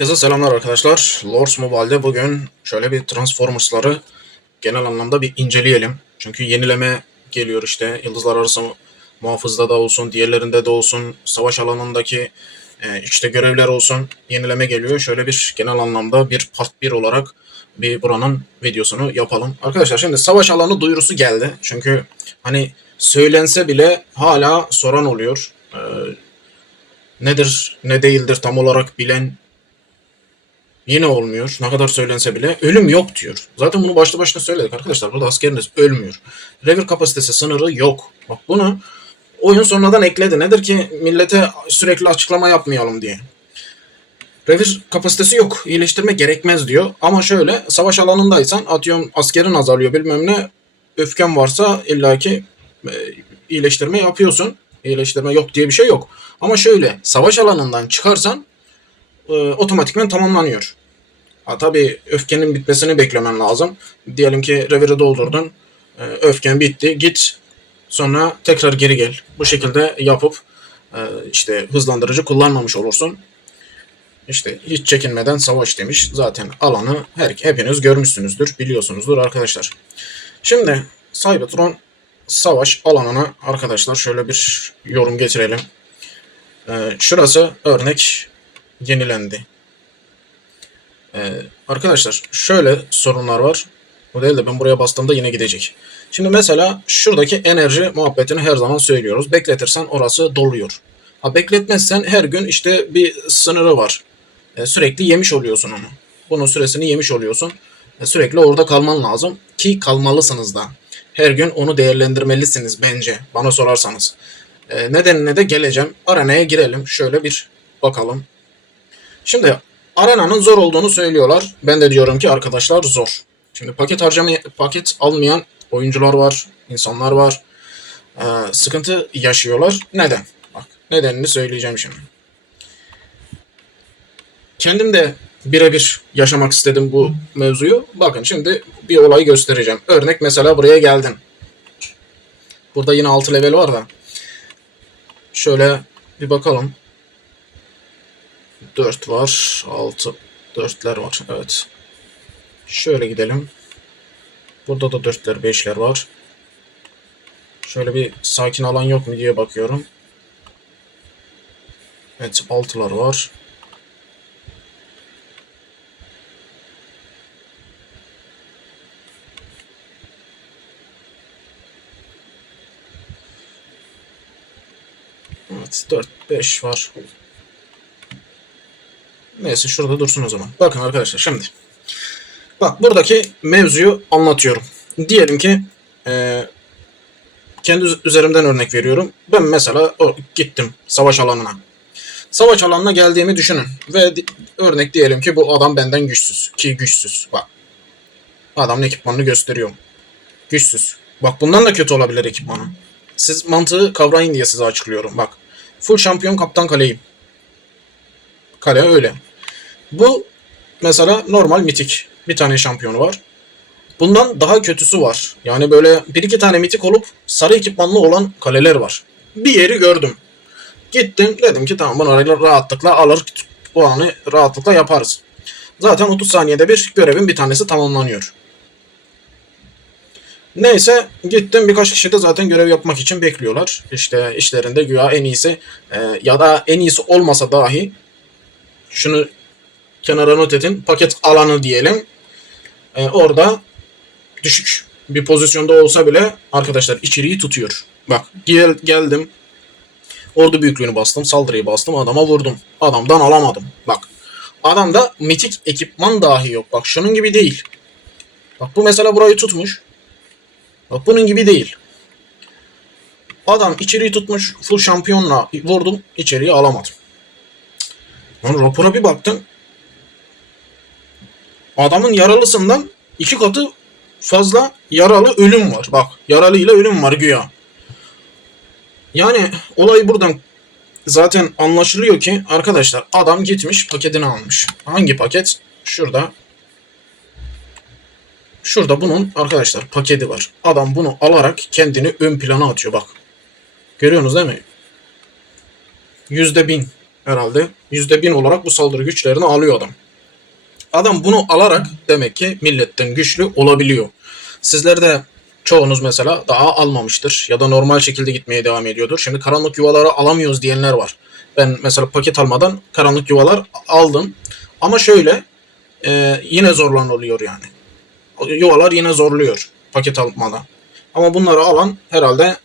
Herkese selamlar arkadaşlar. Lords Mobile'de bugün şöyle bir Transformers'ları genel anlamda bir inceleyelim. Çünkü yenileme geliyor işte. Yıldızlar Arası Muhafız'da da olsun, diğerlerinde de olsun, savaş alanındaki işte görevler olsun, yenileme geliyor. Şöyle bir genel anlamda bir part 1 olarak bir buranın videosunu yapalım. Arkadaşlar şimdi savaş alanı duyurusu geldi. Çünkü hani söylense bile hala soran oluyor. Nedir, ne değildir tam olarak bilen yine olmuyor. Ne kadar söylense bile ölüm yok diyor. Zaten bunu başta başta söyledik arkadaşlar. Burada askeriniz ölmüyor. Revir kapasitesi sınırı yok. Bak bunu oyun sonradan ekledi. Nedir ki millete sürekli açıklama yapmayalım diye. Revir kapasitesi yok. İyileştirme gerekmez diyor. Ama şöyle savaş alanındaysan atıyorum askerin azalıyor bilmem ne. Öfken varsa illaki iyileştirme yapıyorsun. İyileştirme yok diye bir şey yok. Ama şöyle savaş alanından çıkarsan otomatikman tamamlanıyor. Ha, tabii öfkenin bitmesini beklemen lazım. Diyelim ki reviri doldurdun. Öfken bitti. Git sonra tekrar geri gel. Bu şekilde yapıp işte hızlandırıcı kullanmamış olursun. İşte hiç çekinmeden savaş demiş. Zaten alanı hepiniz görmüşsünüzdür, biliyorsunuzdur arkadaşlar. Şimdi Cybertron savaş alanına arkadaşlar şöyle bir yorum getirelim. Şurası örnek yenilendi. Arkadaşlar şöyle sorunlar var. O değil de ben buraya bastığımda yine gidecek. Şimdi mesela şuradaki enerji muhabbetini her zaman söylüyoruz. Bekletirsen orası doluyor. Ha, bekletmezsen her gün işte bir sınırı var. Sürekli yemiş oluyorsun onu. Bunun süresini yemiş oluyorsun. Sürekli orada kalman lazım. Ki kalmalısınız da. Her gün onu değerlendirmelisiniz bence. Bana sorarsanız. Nedenine de geleceğim. Arenaya girelim. Şöyle bir bakalım. Şimdi arenanın zor olduğunu söylüyorlar. Ben de diyorum ki arkadaşlar zor. Şimdi paket almayan oyuncular var, insanlar var. Sıkıntı yaşıyorlar. Neden? Bak, nedenini söyleyeceğim şimdi. Kendim de birebir yaşamak istedim bu mevzuyu. Bakın şimdi bir olay göstereceğim. Örnek mesela buraya geldin. Burada yine 6 level var da. Şöyle bir bakalım. 4 var. 6. 4'ler var. Evet. Şöyle gidelim. Burada da 4'ler 5'ler var. Şöyle bir sakin alan yok mu diye bakıyorum. Evet 6'lar var. Evet 4 5 var. Neyse şurada dursun o zaman. Bakın arkadaşlar şimdi. Bak buradaki mevzuyu anlatıyorum. Diyelim ki kendi üzerimden örnek veriyorum. Ben mesela gittim savaş alanına. Savaş alanına geldiğimi düşünün. Ve örnek diyelim ki bu adam benden güçsüz. Ki güçsüz. Bak. Adamın ekipmanını gösteriyorum. Güçsüz. Bak bundan da kötü olabilir ekipmanı. Siz mantığı kavrayın diye size açıklıyorum. Bak. Full şampiyon kaptan kaleyim. Kale öyle. Bu mesela normal mitik. Bir tane şampiyonu var. Bundan daha kötüsü var. Yani böyle bir iki tane mitik olup sarı ekipmanlı olan kaleler var. Bir yeri gördüm. Gittim dedim ki tamam bunu rahatlıkla alır bu anı rahatlıkla yaparız. Zaten 30 saniyede bir görevin bir tanesi tamamlanıyor. Neyse gittim birkaç kişi de zaten görev yapmak için bekliyorlar. İşte işlerinde güya en iyisi ya da en iyisi olmasa dahi şunu kenara not edin paket alanı diyelim. Orada düşük bir pozisyonda olsa bile arkadaşlar içeriği tutuyor. Bak geldim. Ordu büyüklüğünü bastım. Saldırıyı bastım. Adama vurdum. Adamdan alamadım. Bak. Adamda mitik ekipman dahi yok. Bak şunun gibi değil. Bak bu mesela burayı tutmuş. Bak bunun gibi değil. Adam içeriği tutmuş. Full şampiyonla vurdum. İçeriği alamadım. Lan rapora bir baktım. Adamın yaralısından 2 katı fazla yaralı ölüm var. Bak yaralı ile ölüm var güya. Yani olay buradan zaten anlaşılıyor ki arkadaşlar adam gitmiş paketini almış. Hangi paket? Şurada. Şurada bunun arkadaşlar paketi var. Adam bunu alarak kendini ön plana atıyor bak. Görüyorsunuz değil mi? %1000. Herhalde %1000 olarak bu saldırı güçlerini alıyor adam. Adam bunu alarak demek ki milletten güçlü olabiliyor. Sizler de çoğunuz mesela daha almamıştır ya da normal şekilde gitmeye devam ediyordur. Şimdi karanlık yuvaları alamıyoruz diyenler var. Ben mesela paket almadan karanlık yuvalar aldım. Ama şöyle yine zorlanılıyor yani. Yuvalar yine zorluyor paket almadan. Ama bunları alan herhalde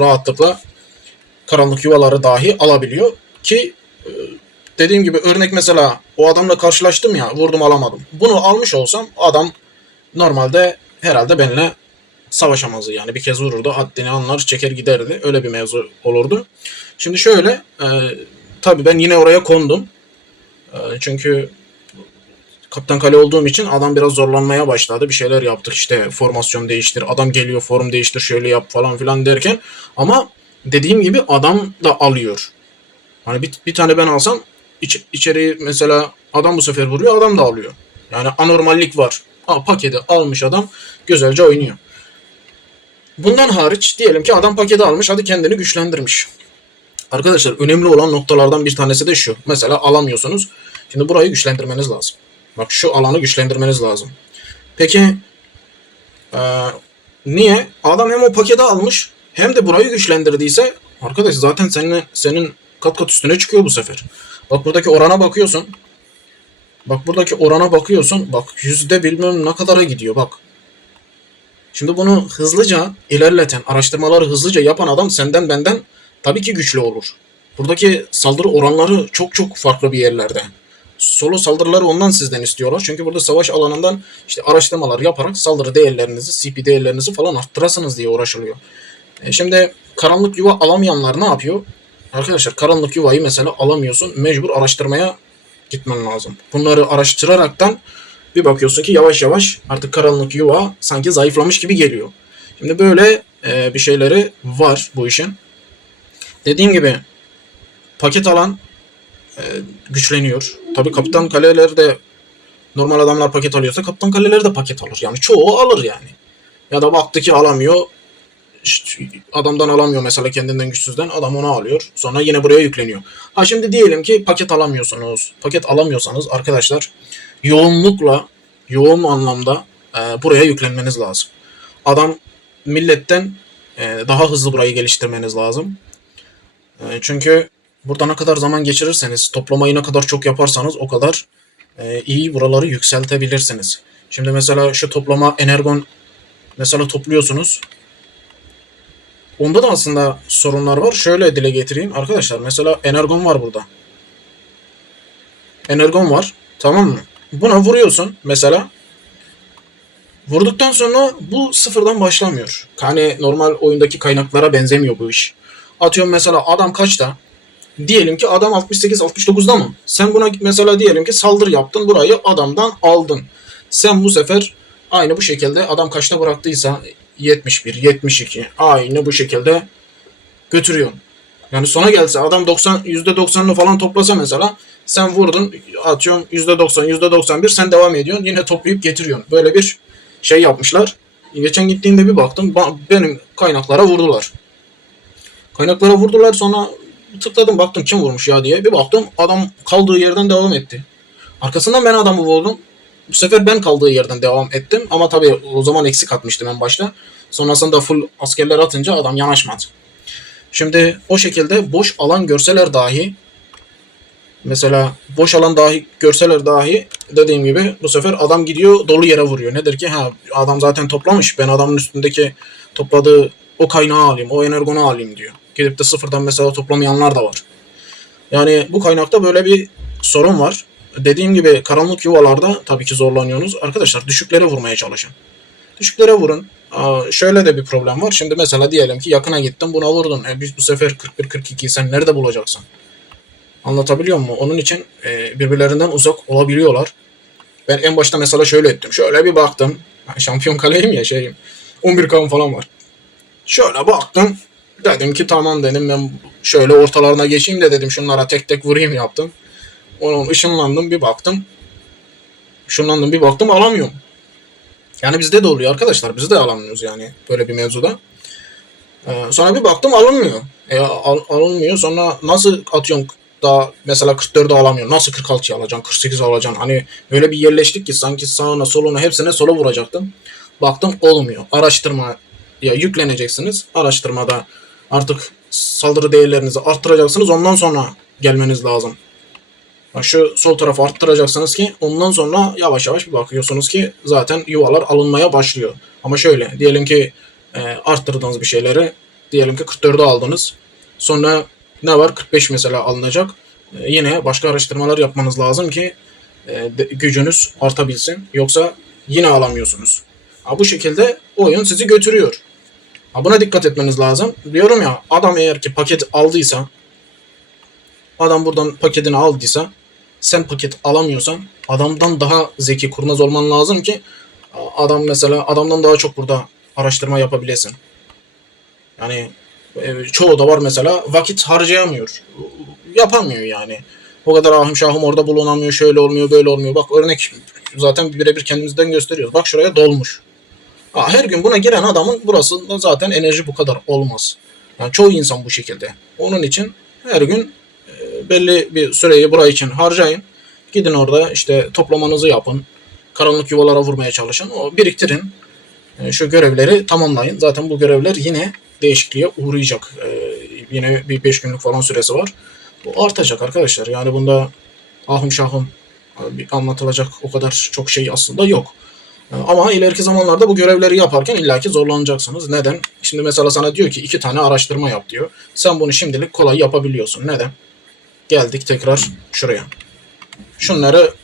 rahatlıkla karanlık yuvaları dahi alabiliyor ki dediğim gibi örnek mesela o adamla karşılaştım ya, vurdum alamadım. Bunu almış olsam adam normalde herhalde benimle savaşamazdı yani, bir kez vururdu haddini anlar çeker giderdi, öyle bir mevzu olurdu. Şimdi şöyle tabii ben yine oraya kondum. Çünkü kaptan kale olduğum için adam biraz zorlanmaya başladı. Bir şeyler yaptık işte, formasyon değiştir, adam geliyor form değiştir, şöyle yap falan filan derken, ama dediğim gibi adam da alıyor. Hani bir tane ben alsam içeriği mesela adam bu sefer vuruyor, adam da alıyor. Yani anormallik var. Paketi almış adam, güzelce oynuyor. Bundan hariç diyelim ki adam paketi almış, hadi kendini güçlendirmiş. Arkadaşlar önemli olan noktalardan bir tanesi de şu. Mesela alamıyorsunuz. Şimdi burayı güçlendirmeniz lazım. Bak şu alanı güçlendirmeniz lazım. Peki niye? Adam hem o paketi almış hem de burayı güçlendirdiyse arkadaş zaten senin kat kat üstüne çıkıyor bu sefer. Bak buradaki orana bakıyorsun. Bak buradaki orana bakıyorsun. Bak yüzde bilmem ne kadara gidiyor bak. Şimdi bunu hızlıca ilerleten, araştırmaları hızlıca yapan adam senden benden tabii ki güçlü olur. Buradaki saldırı oranları çok çok farklı bir yerlerde. Solo saldırıları ondan sizden istiyorlar. Çünkü burada savaş alanından işte araştırmalar yaparak saldırı değerlerinizi, CP değerlerinizi falan arttırasınız diye uğraşılıyor. Şimdi karanlık yuva alamayanlar ne yapıyor? Arkadaşlar karanlık yuvayı mesela alamıyorsun. Mecbur araştırmaya gitmen lazım. Bunları araştıraraktan bir bakıyorsun ki yavaş yavaş artık karanlık yuva sanki zayıflamış gibi geliyor. Şimdi böyle bir şeyleri var bu işin. Dediğim gibi paket alan güçleniyor. Tabii kaptan kaleler de, normal adamlar paket alıyorsa kaptan kaleler de paket alır. Yani çoğu alır yani. Ya da baktı ki alamıyor. İşte adamdan alamıyor mesela, kendinden güçsüzden adam onu alıyor. Sonra yine buraya yükleniyor. Ha şimdi diyelim ki paket alamıyorsunuz. Paket alamıyorsanız arkadaşlar yoğun anlamda buraya yüklenmeniz lazım. Adam milletten daha hızlı burayı geliştirmeniz lazım. Çünkü burada ne kadar zaman geçirirseniz, toplamayı ne kadar çok yaparsanız o kadar iyi buraları yükseltebilirsiniz. Şimdi mesela şu toplama energon mesela topluyorsunuz. Onda da aslında sorunlar var. Şöyle dile getireyim arkadaşlar. Mesela energon var burada. Energon var. Tamam mı? Buna vuruyorsun mesela. Vurduktan sonra bu sıfırdan başlamıyor. Hani normal oyundaki kaynaklara benzemiyor bu iş. Atıyorum mesela adam kaçta? Diyelim ki adam 68-69'da mı? Sen buna mesela diyelim ki saldırı yaptın. Burayı adamdan aldın. Sen bu sefer aynı bu şekilde adam kaçta bıraktıysa 71, 72 aynı bu şekilde götürüyorsun. Yani sona gelse adam 90 %90'ını falan toplasa mesela, sen vurdun atıyorum %90 %91, sen devam ediyorsun yine toplayıp getiriyorsun. Böyle bir şey yapmışlar. Geçen gittiğimde bir baktım benim kaynaklara vurdular. Kaynaklara vurdular, sonra tıkladım baktım kim vurmuş ya diye. Bir baktım adam kaldığı yerden devam etti. Arkasından ben adamı vurdum. Bu sefer ben kaldığı yerden devam ettim. Ama tabii o zaman eksik atmıştım en başta. Sonrasında full askerler atınca adam yanaşmadı. Şimdi o şekilde boş alan görseler dahi, mesela boş alan dahi görseler dahi dediğim gibi bu sefer adam gidiyor dolu yere vuruyor. Nedir ki? Adam zaten toplamış. Ben adamın üstündeki topladığı o kaynağı alayım, o energonu alayım diyor. Gidip de sıfırdan mesela toplamayanlar da var. Yani bu kaynakta böyle bir sorun var. Dediğim gibi karanlık yuvalarda tabii ki zorlanıyorsunuz. Arkadaşlar düşüklere vurmaya çalışın. Düşüklere vurun. Şöyle de bir problem var. Şimdi mesela diyelim ki yakına gittin buna vurdun. Biz bu sefer 41-42 sen nerede bulacaksın? Anlatabiliyor muyum? Onun için birbirlerinden uzak olabiliyorlar. Ben en başta mesela şöyle ettim. Şöyle bir baktım. Şampiyon kaleyim ya şeyim. 11K'm falan var. Şöyle baktım. Dedim ki tamam dedim, ben şöyle ortalarına geçeyim de dedim şunlara tek tek vurayım yaptım. Onun ışınlandım bir baktım. Işınlandım bir baktım alamıyorum. Yani bizde de oluyor arkadaşlar. Biz de alamıyoruz yani böyle bir mevzuda. Sonra bir baktım alınmıyor. Alınmıyor. Sonra nasıl atıyorum Daha mesela 44'ü alamıyor. Nasıl 46'yı alacaksın? 48 alacaksın. Hani öyle bir yerleştik ki sanki sağına soluna hepsine sola vuracaktım. Baktım olmuyor. Araştırmaya yükleneceksiniz. Araştırmada artık saldırı değerlerinizi arttıracaksınız. Ondan sonra gelmeniz lazım. Şu sol tarafı arttıracaksınız ki ondan sonra yavaş yavaş bir bakıyorsunuz ki zaten yuvalar alınmaya başlıyor. Ama şöyle diyelim ki arttırdığınız bir şeyleri, diyelim ki 44'ü aldınız. Sonra ne var? 45 mesela alınacak. Yine başka araştırmalar yapmanız lazım ki gücünüz artabilsin. Yoksa yine alamıyorsunuz. Bu şekilde oyun sizi götürüyor. Buna dikkat etmeniz lazım. Diyorum ya, adam eğer ki paket aldıysa, adam buradan paketini aldıysa, sen paket alamıyorsan adamdan daha zeki, kurnaz olman lazım ki adam mesela adamdan daha çok burada araştırma yapabilesin. Yani çoğu da var mesela vakit harcayamıyor. Yapamıyor yani. O kadar ahım şahım orada bulunamıyor, şöyle olmuyor, böyle olmuyor. Bak örnek zaten birebir kendimizden gösteriyoruz. Bak şuraya dolmuş. Her gün buna giren adamın burasında zaten enerji bu kadar olmaz. Yani çoğu insan bu şekilde. Onun için her gün belli bir süreyi buraya için harcayın. Gidin orada işte toplamanızı yapın. Karanlık yuvalara vurmaya çalışın. O biriktirin. Şu görevleri tamamlayın. Zaten bu görevler yine değişikliğe uğrayacak. Yine bir 5 günlük falan süresi var. Bu artacak arkadaşlar. Yani bunda ahım şahım anlatılacak o kadar çok şey aslında yok. Ama ileriki zamanlarda bu görevleri yaparken illaki zorlanacaksınız. Neden? Şimdi mesela sana diyor ki 2 tane araştırma yap diyor. Sen bunu şimdilik kolay yapabiliyorsun. Neden? Geldik tekrar şuraya. Şunları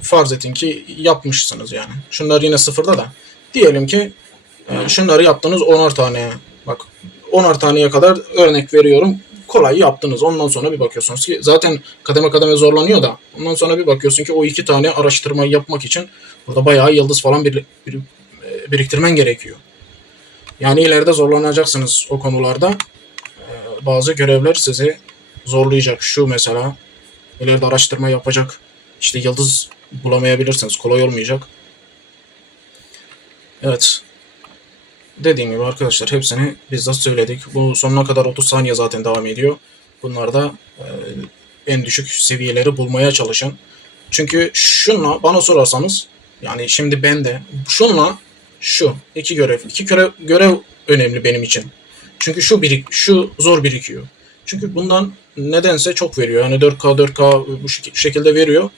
farz edin ki yapmışsınız yani. Şunlar yine sıfırda da. Diyelim ki şunları yaptınız 10'ar tane. Bak 10'ar taneye kadar örnek veriyorum. Kolay yaptınız. Ondan sonra bir bakıyorsunuz ki zaten kademe kademe zorlanıyor da. Ondan sonra bir bakıyorsun ki o 2 tane araştırmayı yapmak için burada bayağı yıldız falan biriktirmen gerekiyor. Yani ileride zorlanacaksınız o konularda. Bazı görevler sizi zorlayacak. Şu mesela ileride araştırma yapacak. İşte yıldız bulamayabilirsiniz. Kolay olmayacak. Evet. Dediğim gibi arkadaşlar hepsini bizzat söyledik. Bu sonuna kadar 30 saniye zaten devam ediyor. Bunlar da en düşük seviyeleri bulmaya çalışın. Çünkü şunla bana sorarsanız yani şimdi ben de şunla şu iki görev önemli benim için. Çünkü şu zor birikiyor. Çünkü bundan nedense çok veriyor. Yani 4K bu şekilde veriyor.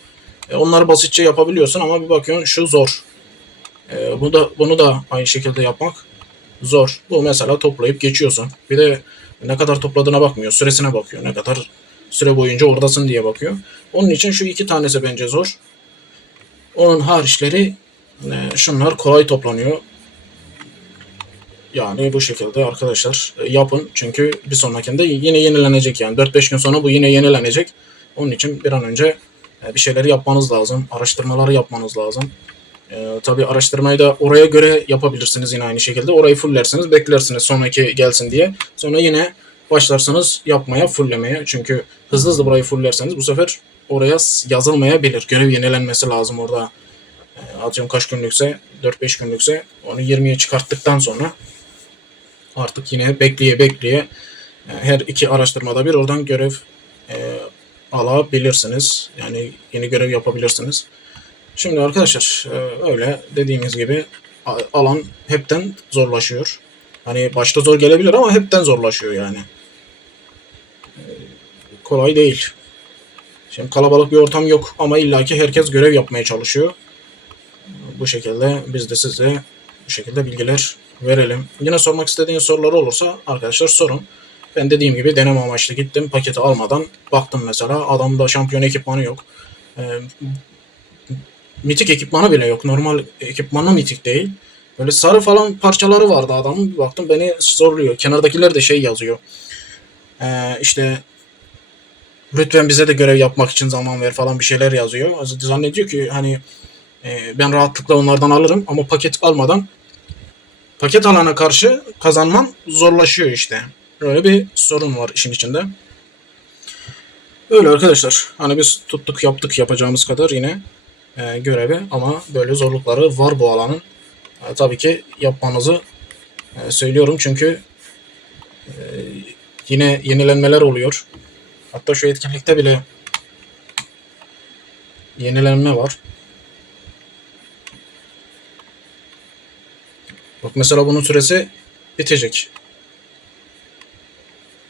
Onları basitçe yapabiliyorsun ama bir bakıyorsun şu zor. Bunu da aynı şekilde yapmak zor. Bu mesela toplayıp geçiyorsun. Bir de ne kadar topladığına bakmıyor. Süresine bakıyor. Ne kadar süre boyunca oradasın diye bakıyor. Onun için şu 2 tanesi bence zor. Onun hariçleri şunlar kolay toplanıyor. Yani bu şekilde arkadaşlar yapın. Çünkü bir sonrakinde yine yenilenecek yani. 4-5 gün sonra bu yine yenilenecek. Onun için bir an önce bir şeyleri yapmanız lazım. Araştırmaları yapmanız lazım. Tabii araştırmayı da oraya göre yapabilirsiniz yine aynı şekilde. Orayı fulllersiniz, beklersiniz sonraki gelsin diye. Sonra yine başlarsınız yapmaya, fulllemeye. Çünkü hızlı hızlı burayı fulllerseniz bu sefer oraya yazılmayabilir. Görev yenilenmesi lazım orada. Atıyorum kaç günlükse, 4-5 günlükse onu 20'ye çıkarttıktan sonra artık yine bekleye her 2 araştırmada bir oradan görev alabilirsiniz. Yani yeni görev yapabilirsiniz. Şimdi arkadaşlar öyle dediğimiz gibi alan hepten zorlaşıyor. Hani başta zor gelebilir ama hepten zorlaşıyor yani. Kolay değil. Şimdi kalabalık bir ortam yok ama illaki herkes görev yapmaya çalışıyor. Bu şekilde biz de size bu şekilde bilgiler verelim. Yine sormak istediğiniz sorular olursa arkadaşlar sorun. Ben dediğim gibi deneme amaçlı gittim paketi almadan baktım mesela adamda şampiyon ekipmanı yok. Mitik ekipmanı bile yok. Normal ekipmanı mitik değil. Böyle sarı falan parçaları vardı adamın. Bir baktım beni zorluyor. Kenardakiler de şey yazıyor. İşte lütfen bize de görev yapmak için zaman ver falan bir şeyler yazıyor. Zannediyor ki hani ben rahatlıkla onlardan alırım ama paket almadan paket alana karşı kazanmam zorlaşıyor işte. Böyle bir sorun var işin içinde. Öyle arkadaşlar. Hani biz tuttuk yaptık yapacağımız kadar yine görevi ama böyle zorlukları var bu alanın. Tabii ki yapmanızı söylüyorum çünkü yine yenilenmeler oluyor. Hatta şu etkinlikte bile yenilenme var. Bak mesela bunun süresi bitecek.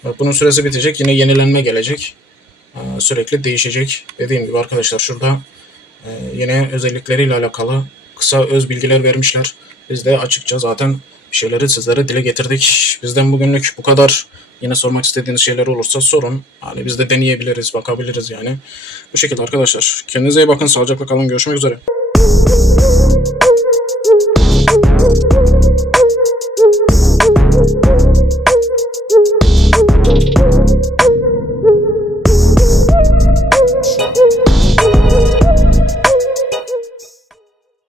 Bak bunun süresi bitecek. Yine yenilenme gelecek. Sürekli değişecek. Dediğim gibi arkadaşlar şurada yine özellikleriyle alakalı kısa öz bilgiler vermişler. Biz de açıkça zaten bir şeyleri sizlere dile getirdik. Bizden bugünlük bu kadar. Yine sormak istediğiniz şeyler olursa sorun. Hani biz de deneyebiliriz, bakabiliriz yani. Bu şekilde arkadaşlar. Kendinize iyi bakın. Sağlıcakla kalın. Görüşmek üzere.